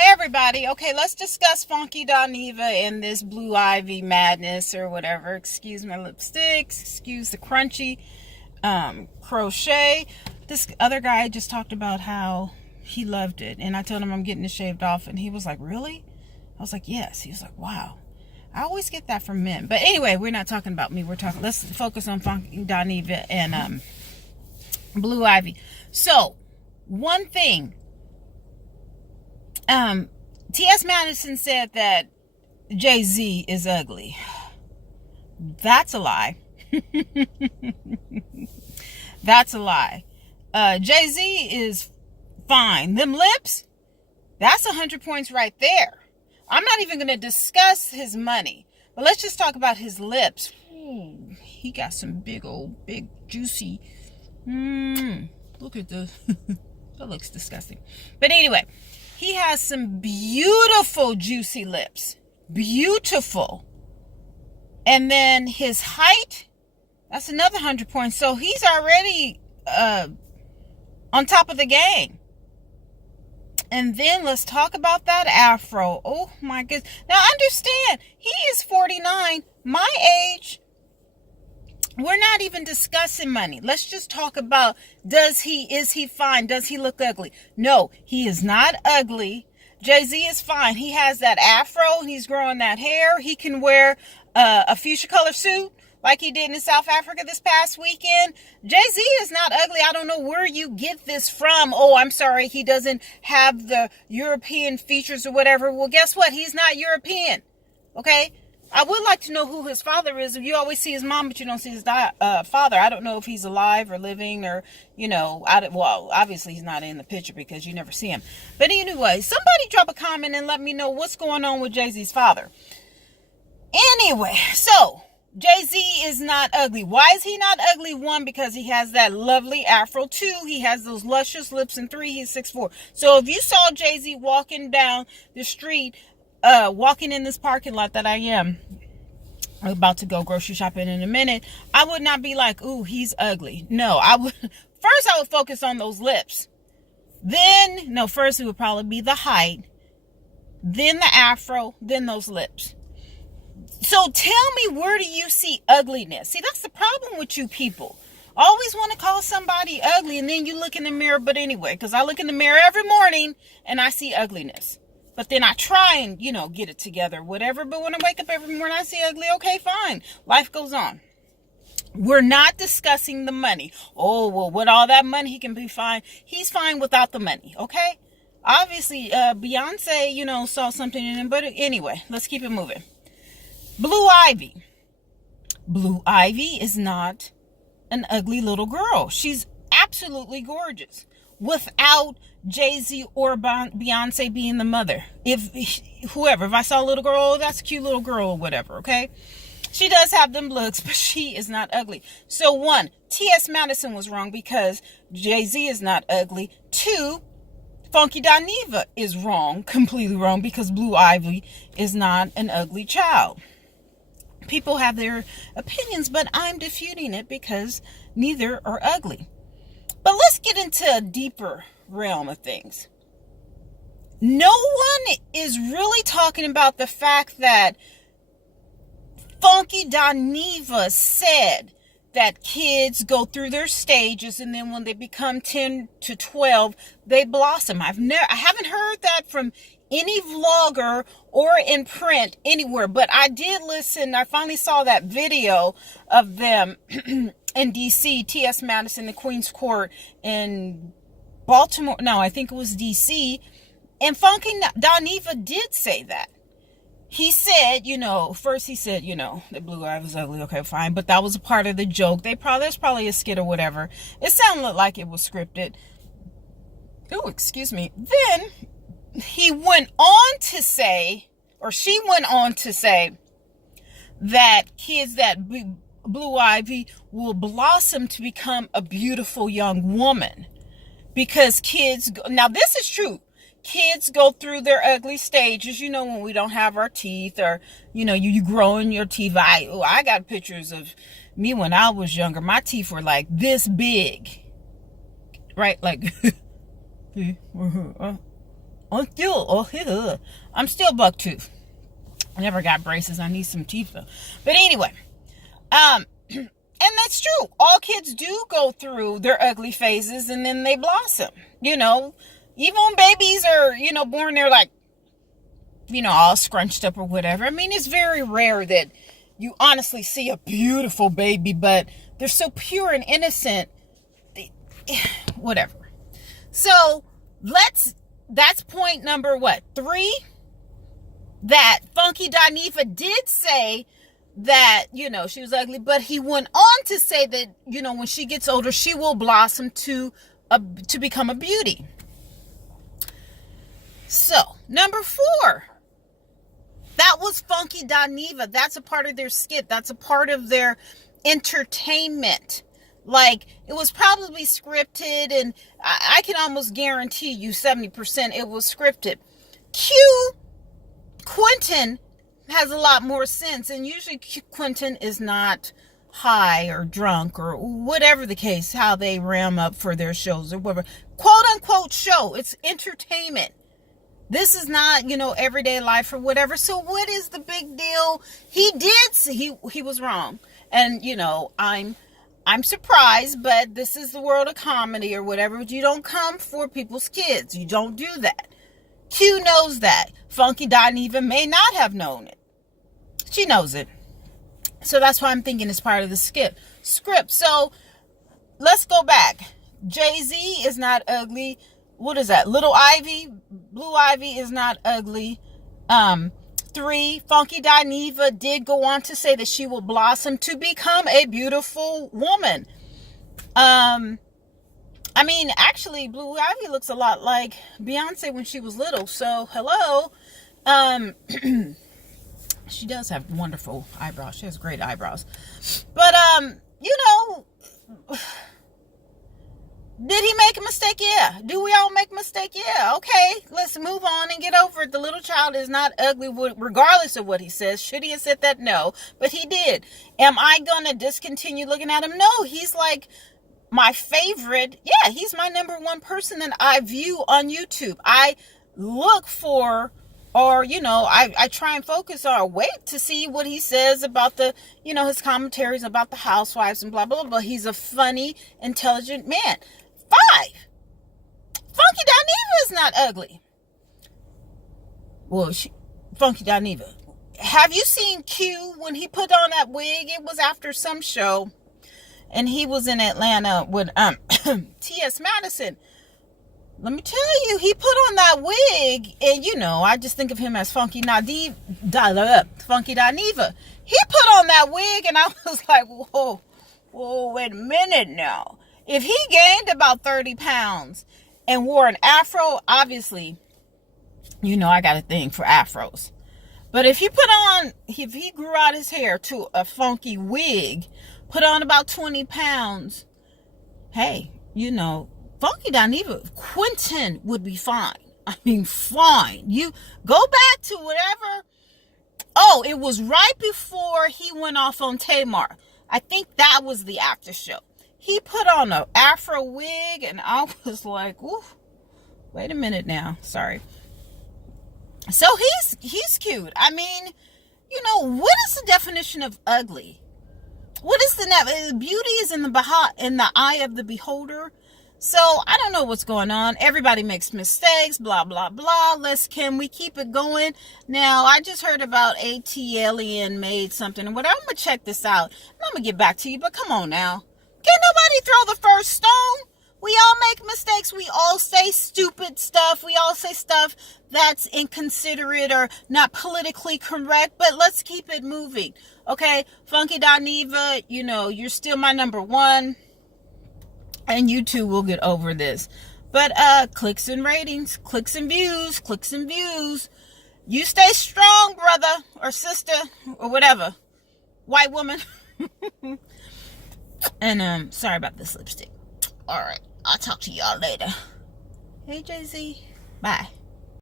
Hey everybody, okay, let's discuss Funky Dineva and this Blue Ivy madness or whatever. Excuse my lipsticks, excuse the crunchy crochet. This other guy just talked about how he loved it, and I told him I'm getting it shaved off, and he was like, really? I was like, yes. He was like, wow. I always get that from men. But anyway, we're not talking about me. Let's focus on Funky Dineva and Blue Ivy. So, one thing. T.S. Madison said that Jay-Z is ugly. That's a lie. That's a lie. Jay-Z is fine. Them lips, that's 100 points right there. I'm not even going to discuss his money, but let's just talk about his lips. Ooh, he got some big, juicy. Look at this. That looks disgusting. But anyway, he has some beautiful, juicy lips. Beautiful. And then his height, that's another 100 points. So he's already on top of the game. And then let's talk about that afro. Oh my goodness. Now understand, he is 49, my age. We're not even discussing money. Let's just talk about, is he fine? Does he look ugly? No, he is not ugly. Jay-Z is fine. He has that afro. He's growing that hair. He can wear a fuchsia color suit like he did in South Africa this past weekend. Jay-Z is not ugly. I don't know where you get this from. Oh, I'm sorry. He doesn't have the European features or whatever. Well, guess what? He's not European. Okay? I would like to know who his father is. You always see his mom, but you don't see his father. I don't know if he's alive or living or, well, obviously he's not in the picture because you never see him. But anyway, somebody drop a comment and let me know what's going on with Jay-Z's father. Anyway, so Jay-Z is not ugly. Why is he not ugly? 1, because he has that lovely afro. 2, he has those luscious lips. And 3, he's 6'4". So if you saw Jay-Z walking down the street, walking in this parking lot that I am about to go grocery shopping in a minute, I would not be like, ooh, he's ugly. No, I would focus on those lips. First it would probably be the height, then the afro, then those lips. So tell me, where do you see ugliness? See, that's the problem with you people. Always want to call somebody ugly, and then you look in the mirror. But anyway, because I look in the mirror every morning and I see ugliness. But then I try and, get it together, whatever. But when I wake up every morning, I see ugly. Okay, fine. Life goes on. We're not discussing the money. Oh, well, with all that money, he can be fine. He's fine without the money, okay? Obviously, Beyonce, saw something in him. But anyway, let's keep it moving. Blue Ivy. Blue Ivy is not an ugly little girl. She's absolutely gorgeous. Without Jay-Z or Beyonce being the mother. If I saw a little girl, oh, that's a cute little girl or whatever, okay? She does have them looks, but she is not ugly. So 1, T.S. Madison was wrong because Jay-Z is not ugly. 2, Funky Dineva is wrong, completely wrong, because Blue Ivy is not an ugly child. People have their opinions, but I'm disputing it because neither are ugly. But let's get into a deeper realm of things. No one is really talking about the fact that Funky Dineva said that kids go through their stages and then when they become 10 to 12, they blossom. I haven't heard that from any vlogger or in print anywhere, but I did listen. I finally saw that video of them in DC, T.S. Madison, the Queen's Court in Baltimore. No, I think it was DC. And Funky Dineva did say that. He said, first he said, the Blue Ivy was ugly. Okay, fine. But that was a part of the joke. There's probably a skit or whatever. It sounded like it was scripted. Oh, excuse me. Then he went on to say, or she went on to say, that kids that Blue Ivy will blossom to become a beautiful young woman. Because now this is true. Kids go through their ugly stages, when we don't have our teeth or, you grow in your teeth. I got pictures of me when I was younger. My teeth were like this big, right? Like, I'm still buck tooth. I never got braces. I need some teeth though. But anyway, and that's true. All kids do go through their ugly phases and then they blossom. Even when babies are, born, they're like, all scrunched up or whatever. I mean, it's very rare that you honestly see a beautiful baby, but they're so pure and innocent. Whatever. So that's point number 3? That Funky Dineva did say that, she was ugly, but he went on to say that, when she gets older, she will blossom to become a beauty. So, number 4, that was Funky Dineva. That's a part of their skit. That's a part of their entertainment. Like, it was probably scripted, and I can almost guarantee you 70% it was scripted. Quentin has a lot more sense, and usually Quentin is not high or drunk or whatever the case, how they ram up for their shows or whatever. Quote unquote show. It's entertainment. This is not, everyday life or whatever. So what is the big deal? He was wrong. And, I'm surprised, but this is the world of comedy or whatever. You don't come for people's kids. You don't do that. Q knows that. Funky Dineva may not have known it. She knows it. So that's why I'm thinking it's part of the script. So let's go back. Jay-Z is not ugly. What is that? Little Ivy, Blue Ivy is not ugly. 3, Funky Dineva did go on to say that she will blossom to become a beautiful woman. Actually, Blue Ivy looks a lot like Beyonce when she was little. So, hello. She does have wonderful eyebrows. She has great eyebrows. But, did he make a mistake? Yeah. Do we all make a mistake? Yeah. Okay, let's move on and get over it. The little child is not ugly regardless of what he says. Should he have said that? No. But he did. Am I going to discontinue looking at him? No. He's like my favorite. Yeah, he's my number 1 person that I view on YouTube. I look for, or, I try and focus or wait to see what he says about the, his commentaries about the housewives and blah, blah, blah. He's a funny, intelligent man. 5, Funky Dineva is not ugly. Well, Funky Dineva. Have you seen Q when he put on that wig? It was after some show, and he was in Atlanta with T.S. Madison. Let me tell you, he put on that wig, and I just think of him as Funky Dineva. He put on that wig, and I was like, whoa, wait a minute now. If he gained about 30 pounds and wore an afro, obviously, I got a thing for afros. But if he grew out his hair to a funky wig, put on about 20 pounds, hey, Funky Dineva, Quentin would be fine. I mean, fine. You go back to whatever. Oh, it was right before he went off on Tamar. I think that was the after show. He put on an afro wig, and I was like, ooh, wait a minute now. Sorry. So he's cute. I mean, what is the definition of ugly? What is the beauty is in the eye of the beholder. So I don't know what's going on. Everybody makes mistakes, blah, blah, blah. Can we keep it going? Now, I just heard about ATLien made something and whatever. I'm going to check this out. And I'm going to get back to you, but come on now. Can nobody throw the first stone? We all make mistakes. We all say stupid stuff. We all say stuff that's inconsiderate or not politically correct, but let's keep it moving. Okay, Funky Dineva, you're still my number 1. And you too will get over this. But clicks and ratings, clicks and views. You stay strong, brother or sister or whatever. White woman. And sorry about this lipstick. All right, I'll talk to y'all later. Hey, Jay-Z. Bye.